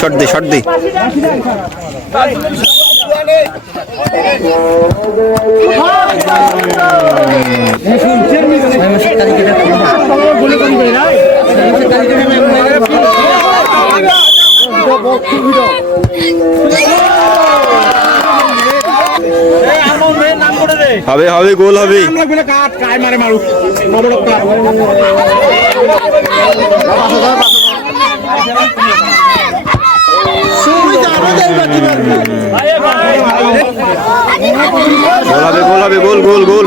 Shot দে shot দে। হবে হবে গোল হবে। গোল হবে গোল হবে গোল গোল। গোল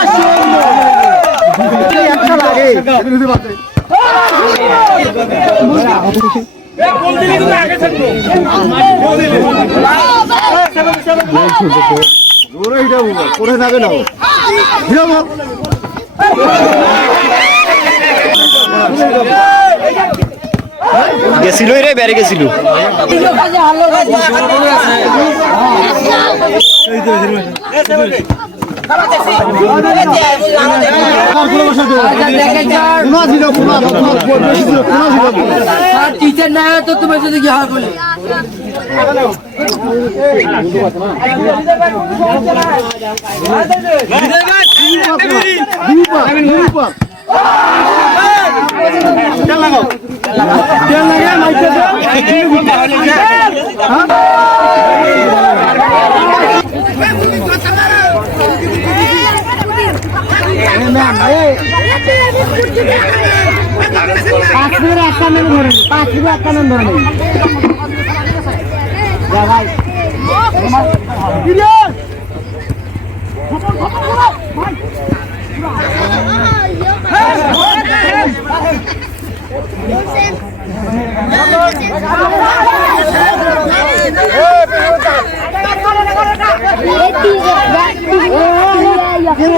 দেখুক রে দেখুক গেছিল। রে বেড়ে গেছিল কাজে হারলো টিচার না হয় তো তোমার সাথে কি হয় বলে? পাঁচ মিনিট একটা মেন ধরে নি। পাঁচ মিনিট একটা মেন ধরে নি তুমি